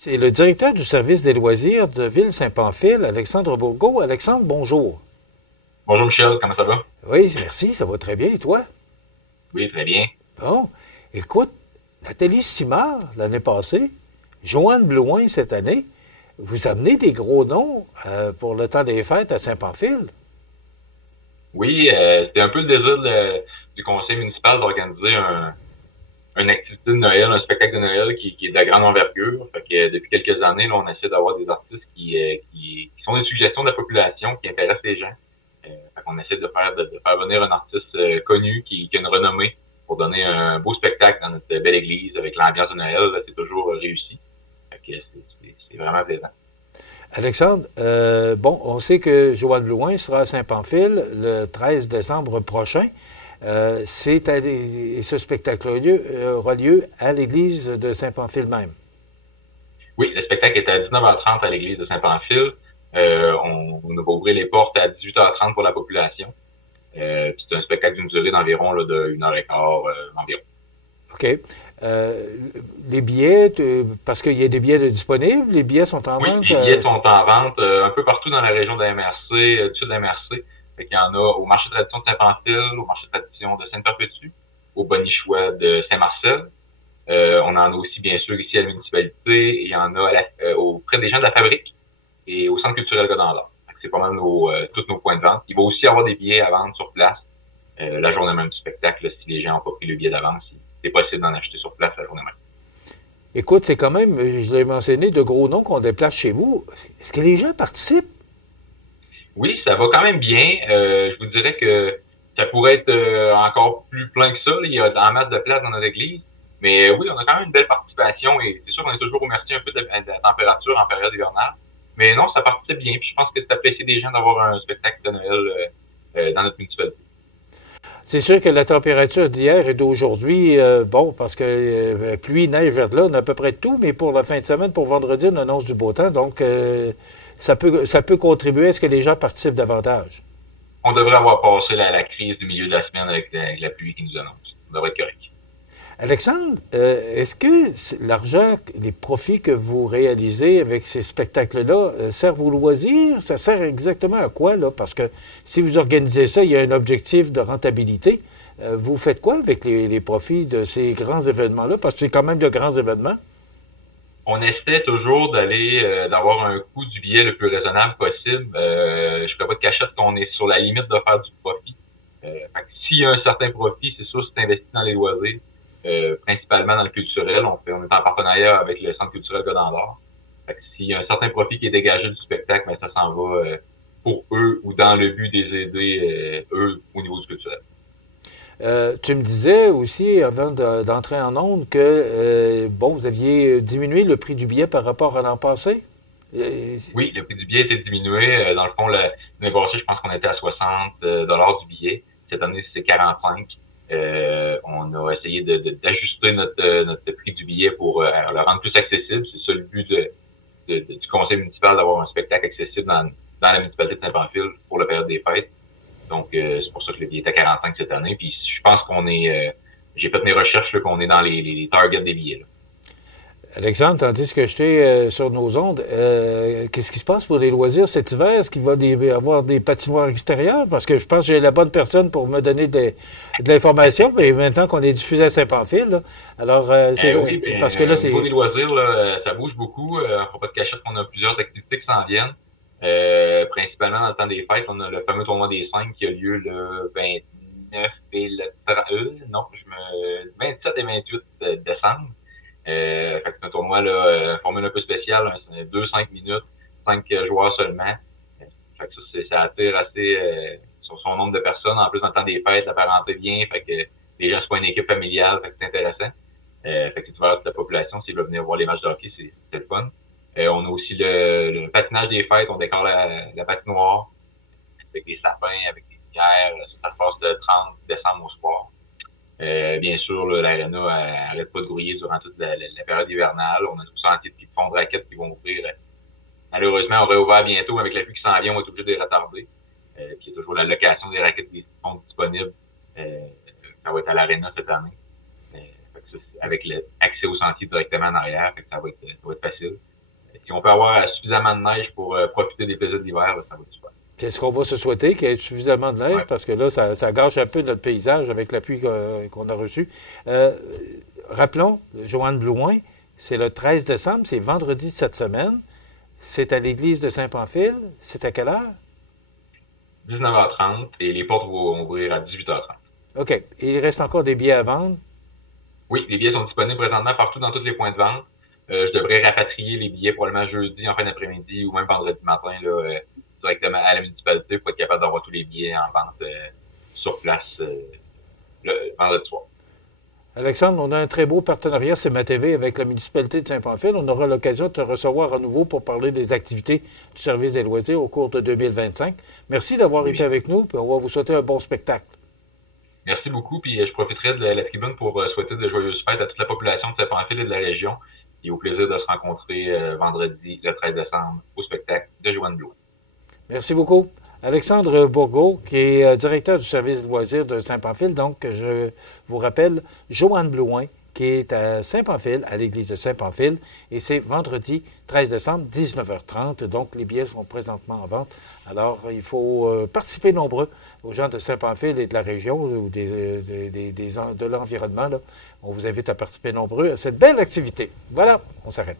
C'est le directeur du service des loisirs de Ville-Saint-Pamphile, Alexandre Bourgault. Alexandre, bonjour. Bonjour Michel, comment ça va? Oui, merci, ça va très bien. Et toi? Oui, très bien. Bon, écoute, Nathalie Simard l'année passée, Joanne Blouin cette année, vous amenez des gros noms pour le temps des fêtes à Saint-Pamphile. Oui, c'était un peu le désir du conseil municipal d'organiser une activité de Noël, un spectacle de Noël qui est de la grande envergure. Fait que depuis quelques années, là, on essaie d'avoir des artistes qui sont des suggestions de la population, qui intéressent les gens. Fait qu'on essaie de faire venir un artiste connu qui a une renommée pour donner un beau spectacle dans notre belle église avec l'ambiance de Noël. Là, c'est toujours réussi. Fait que c'est vraiment plaisant. Alexandre, bon, on sait que Joanne Blouin sera à Saint-Pamphile le 13 décembre prochain. Et ce spectacle aura lieu à l'église de Saint-Pamphile même. Oui, le spectacle est à 19h30 à l'église de Saint-Pamphile. On va ouvrir les portes à 18h30 pour la population. C'est un spectacle d'une durée d'environ là, de 1h15 environ. OK. Les billets, parce qu'il y a des billets disponibles, les billets sont en Oui, vente? les billets sont en vente un peu partout dans la région de la MRC, du sud de la MRC. Fait qu'il y en a au marché de tradition de Saint-Pamphile, au marché de tradition de Sainte-Perpétue, au Bonichois de Saint-Marcel. On en a aussi, bien sûr, ici à la municipalité. Et il y en a auprès des gens de la fabrique et au Centre culturel Godendard. C'est pas mal tous nos points de vente. Il va aussi y avoir des billets à vendre sur place la journée même du spectacle, là, si les gens n'ont pas pris le billet d'avance. C'est possible d'en acheter sur place la journée même. Écoute, c'est quand même, je l'ai mentionné, de gros noms qu'on déplace chez vous. Est-ce que les gens participent? Oui, ça va quand même bien. Je vous dirais que ça pourrait être encore plus plein que ça. Là. Il y a en masse de place dans notre église. Mais oui, on a quand même une belle participation et c'est sûr qu'on est toujours remercié un peu de la température en période hivernale. Mais non, ça participe bien. Puis je pense que c'est apprécié des gens d'avoir un spectacle de Noël dans notre municipalité. C'est sûr que la température d'hier et d'aujourd'hui, bon, parce que pluie, neige, verglas, on a à peu près tout, mais pour la fin de semaine, pour vendredi, on annonce du beau temps. Donc, ça peut contribuer à ce que les gens participent davantage. On devrait avoir passé la crise du milieu de la semaine avec la pluie qui nous annonce. On devrait être correct. Alexandre, est-ce que l'argent, les profits que vous réalisez avec ces spectacles-là servent aux loisirs? Ça sert exactement à quoi, là? Parce que si vous organisez ça, il y a un objectif de rentabilité. Vous faites quoi avec les profits de ces grands événements-là? Parce que c'est quand même de grands événements. On essaie toujours d'avoir un coût du billet le plus raisonnable possible. Je ne ferai pas de cachette qu'on est sur la limite de faire du profit. Fait que s'il y a un certain profit, c'est sûr, c'est investi dans les loisirs. Principalement dans le culturel. On est en partenariat avec le Centre culturel Godendard. Fait que s'il y a un certain profit qui est dégagé du spectacle, ben ça s'en va pour eux ou dans le but des aider eux au niveau du culturel. Tu me disais aussi, avant d'entrer en ondes, que bon, vous aviez diminué le prix du billet par rapport à l'an passé? Oui, le prix du billet a été diminué. Dans le fond, l'année passée, je pense qu'on était à 60 $ du billet. Cette année, c'est 45. On a essayé d'ajuster notre prix du billet pour le rendre plus accessible. C'est ça le but du conseil municipal, d'avoir un spectacle accessible dans la municipalité de Saint-Pamphile pour la période des fêtes. Donc, c'est pour ça que le billet est à 45 cette année. Puis, je pense qu'on est... j'ai fait mes recherches, là, qu'on est dans les targets des billets. Là. Alexandre, tandis que j'étais sur nos ondes, qu'est-ce qui se passe pour les loisirs cet hiver? Est-ce qu'il va y avoir des patinoires extérieures? Parce que je pense que j'ai la bonne personne pour me donner de l'information, mais maintenant qu'on est diffusé à Saint-Pamphile, là, alors c'est oui, parce que là, au c'est... niveau des loisirs, là, ça bouge beaucoup. Faut pas de cachette qu'on a plusieurs activités qui s'en viennent. Principalement dans le temps des fêtes, on a le fameux tournoi des 5 qui a lieu le 29 et le 30, non, 27 et 28 décembre. Fait que c'est un tournoi là, formule un peu spécial, 2-5 minutes, 5 joueurs seulement. Fait que ça attire assez sur son nombre de personnes. En plus, dans le temps des fêtes, la parenté vient, fait que les gens, c'est pas une équipe familiale, fait que c'est intéressant. Fait que c'est ouvert à toute la population. S'ils veulent venir voir les matchs de hockey, c'est le fun. On a aussi le patinage des fêtes, on décore la patinoire avec des sapins, avec des lumières. Ça se passe le 30 décembre au soir. Bien sûr, l'aréna arrête pas de grouiller durant toute la période hivernale. On a tout ça en titre de fonds de raquettes qui vont ouvrir. Malheureusement, on va ouvrir bientôt avec la pluie qui s'en vient, on va être obligé de les retarder. Puis il y a toujours la location des raquettes qui sont disponibles. Ça va être à l'aréna cette année. Fait que ça, avec l'accès au sentier directement en arrière, fait que ça va être facile. Si on peut avoir suffisamment de neige pour profiter des plaisirs de l'hiver, ça va être super. C'est ce qu'on va se souhaiter, qu'il y ait suffisamment de neige, Ouais. parce que là, ça gâche un peu notre paysage avec la pluie qu'on a reçue. Rappelons, Joanne Blouin, c'est le 13 décembre, c'est vendredi de cette semaine. C'est à l'église de Saint-Pamphile. C'est à quelle heure? 19h30 et les portes vont ouvrir à 18h30. OK. Et il reste encore des billets à vendre? Oui, les billets sont disponibles présentement partout dans tous les points de vente. Je devrais rapatrier les billets probablement jeudi en fin d'après-midi ou même vendredi matin là, directement à la municipalité pour être capable d'avoir tous les billets en vente sur place le vendredi soir. Alexandre, on a un très beau partenariat CMA-TV avec la municipalité de Saint-Pamphile. On aura l'occasion de te recevoir à nouveau pour parler des activités du service des loisirs au cours de 2025. Merci d'avoir été avec nous, puis on va vous souhaiter un bon spectacle. Merci beaucoup, puis je profiterai de la tribune pour souhaiter de joyeuses fêtes à toute la population de Saint-Pamphile et de la région et au plaisir de se rencontrer vendredi, le 13 décembre, au spectacle de Joanne Blouin. Merci beaucoup. Alexandre Bourgault, qui est directeur du service de loisirs de Saint-Pamphile. Donc, je vous rappelle, Joanne Blouin, qui est à Saint-Pamphile, à l'église de Saint-Pamphile, et c'est vendredi 13 décembre, 19h30. Donc, les billets sont présentement en vente. Alors, il faut participer nombreux aux gens de Saint-Pamphile et de la région ou de l'environnement. On vous invite à participer nombreux à cette belle activité. Voilà, on s'arrête.